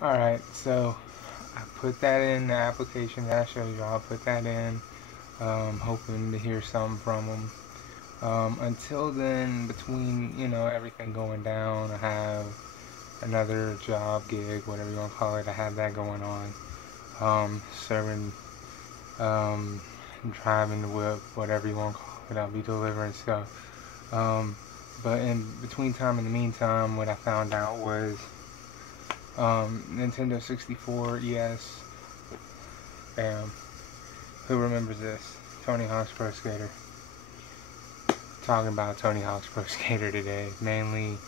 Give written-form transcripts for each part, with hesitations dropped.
Alright, so I put that in the application that I showed y'all. I put that in, hoping to hear something from them. Until then, between, everything going down, I have another job gig, whatever you want to call it. I have that going on. Serving, um, driving the whip, whatever you want to call it. I'll be delivering stuff. Um, but in between time, in the meantime, what I found out was Nintendo 64 ES. Bam. Who remembers this? Tony Hawk's Pro Skater. Talking about Tony Hawk's Pro Skater today, mainly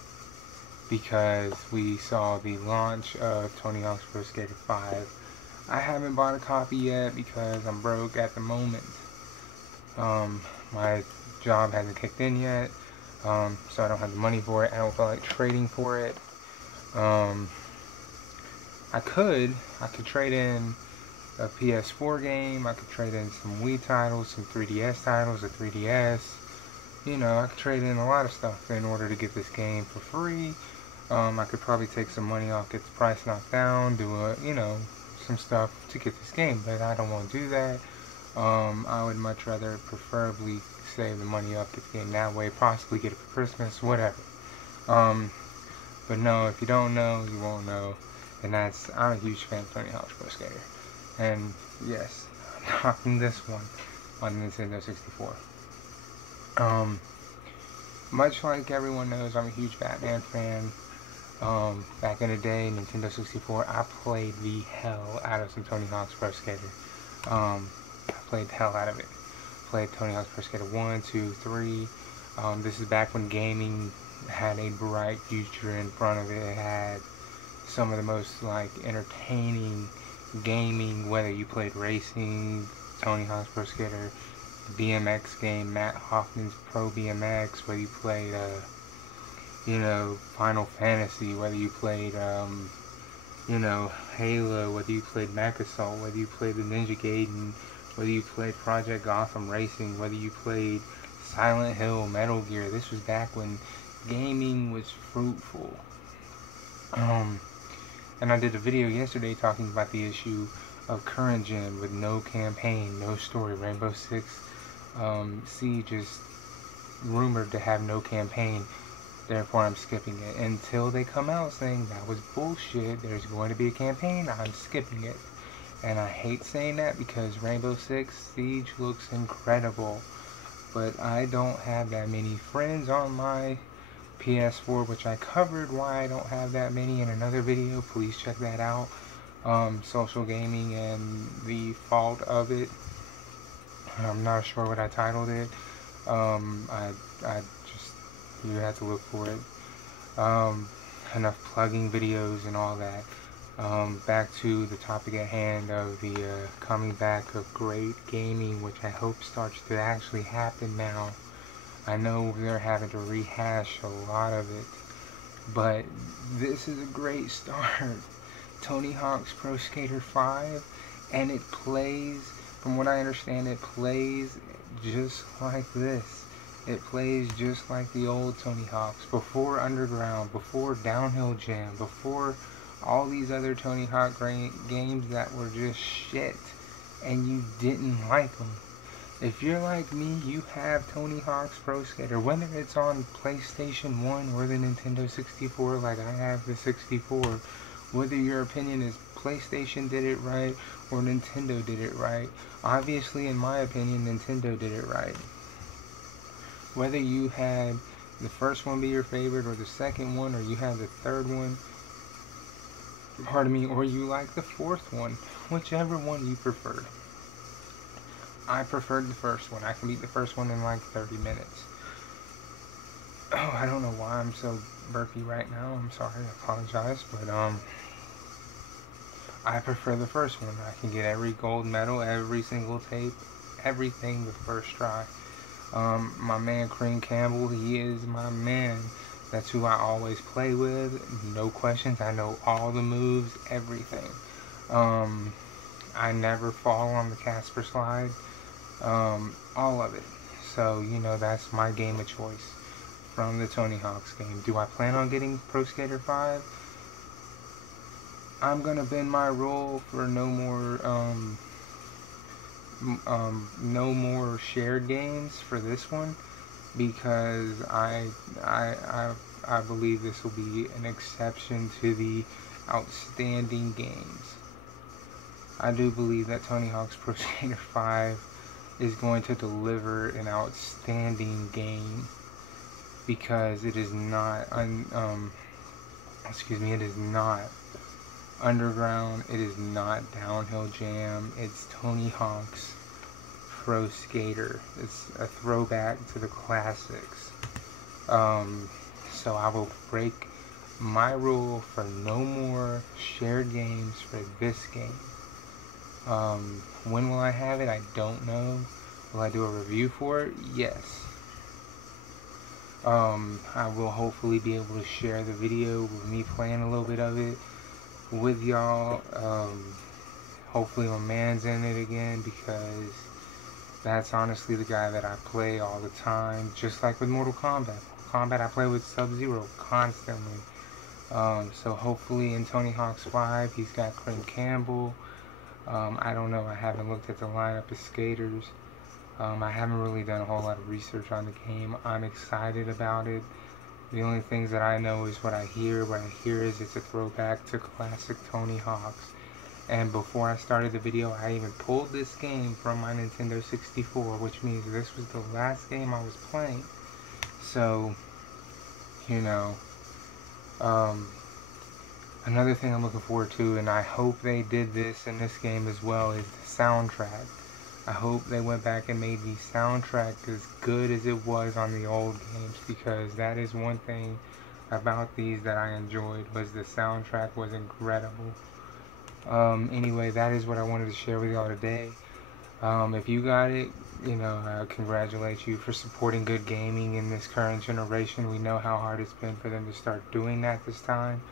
because we saw the launch of Tony Hawk's Pro Skater 5. I haven't bought a copy yet because I'm broke at the moment. My job hasn't kicked in yet, so I don't have the money for it. I don't feel like trading for it. I could trade in a PS4 game. I could trade in some Wii titles, some 3DS titles, a 3DS. I could trade in a lot of stuff in order to get this game for free. I could probably take some money off, get the price knocked down, do some stuff to get this game, but I don't want to do that. I would much rather preferably save the money up, get the game that way, possibly get it for Christmas, whatever. But no, if you don't know, you won't know. And I'm a huge fan of Tony Hawk's Pro Skater. And yes, I'm knocking this one on Nintendo 64. Much like everyone knows, I'm a huge Batman fan. Back in the day, Nintendo 64, I played the hell out of some Tony Hawk's Pro Skater. I played the hell out of it. Played Tony Hawk's Pro Skater 1, 2, 3. This is back when gaming had a bright future in front of it. It had some of the most entertaining gaming, whether you played racing, Tony Hawk's Pro Skater, the BMX game, Matt Hoffman's Pro BMX, whether you played Final Fantasy, whether you played Halo, whether you played Mech Assault, whether you played the Ninja Gaiden, whether you played Project Gotham Racing, whether you played Silent Hill, Metal Gear. This was back when gaming was fruitful. And I did a video yesterday talking about the issue of current gen with no campaign, no story. Rainbow Six Siege is rumored to have no campaign, therefore I'm skipping it. Until they come out saying that was bullshit, there's going to be a campaign, I'm skipping it. And I hate saying that because Rainbow Six Siege looks incredible, but I don't have that many friends on my PS4, which I covered why I don't have that many in another video. Please check that out. Social gaming and the fault of it. I'm not sure what I titled it. I just, you have to look for it. Enough plugging videos and all that. Back to the topic at hand of the coming back of great gaming, which I hope starts to actually happen now. I know they're having to rehash a lot of it, but this is a great start. Tony Hawk's Pro Skater 5, and it plays, from what I understand, it plays just like this. It plays just like the old Tony Hawk's, before Underground, before Downhill Jam, before all these other Tony Hawk games that were just shit, and you didn't like them. If you're like me, you have Tony Hawk's Pro Skater, whether it's on PlayStation 1 or the Nintendo 64 like I have the 64, whether your opinion is PlayStation did it right or Nintendo did it right. Obviously, in my opinion, Nintendo did it right. Whether you had the first one be your favorite or the second one, or you had the third one, pardon me, or you like the fourth one, whichever one you preferred. I preferred the first one. I can beat the first one in like 30 minutes. Oh, I don't know why I'm so burpy right now. I'm sorry, I apologize, but I prefer the first one. I can get every gold medal, every single tape, everything the first try. My man Cream Campbell, he is my man. That's who I always play with. No questions. I know all the moves, everything. I never fall on the Casper slide. All of it. So, that's my game of choice from the Tony Hawk's game. Do I plan on getting Pro Skater 5? I'm gonna bend my rule for no more shared games for this one, because I, I, I believe this will be an exception to the outstanding games. I do believe that Tony Hawk's Pro Skater 5 is going to deliver an outstanding game, because it is not it is not Underground, it is not Downhill Jam, it's Tony Hawk's Pro Skater. It's a throwback to the classics. So I will break my rule for no more shared games for this game. When will I have it? I don't know. Will I do a review for it? Yes. I will hopefully be able to share the video with me playing a little bit of it with y'all. Hopefully my man's in it again, because that's honestly the guy that I play all the time, just like with Mortal Kombat. I play with Sub-Zero constantly. So hopefully in Tony Hawk's 5, he's got Clint Campbell. I don't know, I haven't looked at the lineup of skaters. I haven't really done a whole lot of research on the game. I'm excited about it. The only things that I know is what I hear. What I hear is it's a throwback to classic Tony Hawk's. And before I started the video, I even pulled this game from my Nintendo 64, which means this was the last game I was playing. So, you know, another thing I'm looking forward to, and I hope they did this in this game as well, is the soundtrack. I hope they went back and made the soundtrack as good as it was on the old games, because that is one thing about these that I enjoyed, was the soundtrack was incredible. Anyway, that is what I wanted to share with y'all today. If you got it, you know, I congratulate you for supporting good gaming in this current generation. We know how hard it's been for them to start doing that this time.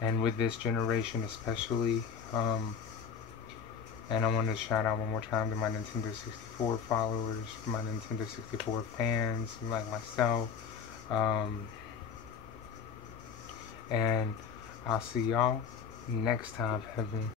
And with this generation especially. And I want to shout out one more time to my Nintendo 64 followers, my Nintendo 64 fans, like myself. And I'll see y'all next time, Heaven.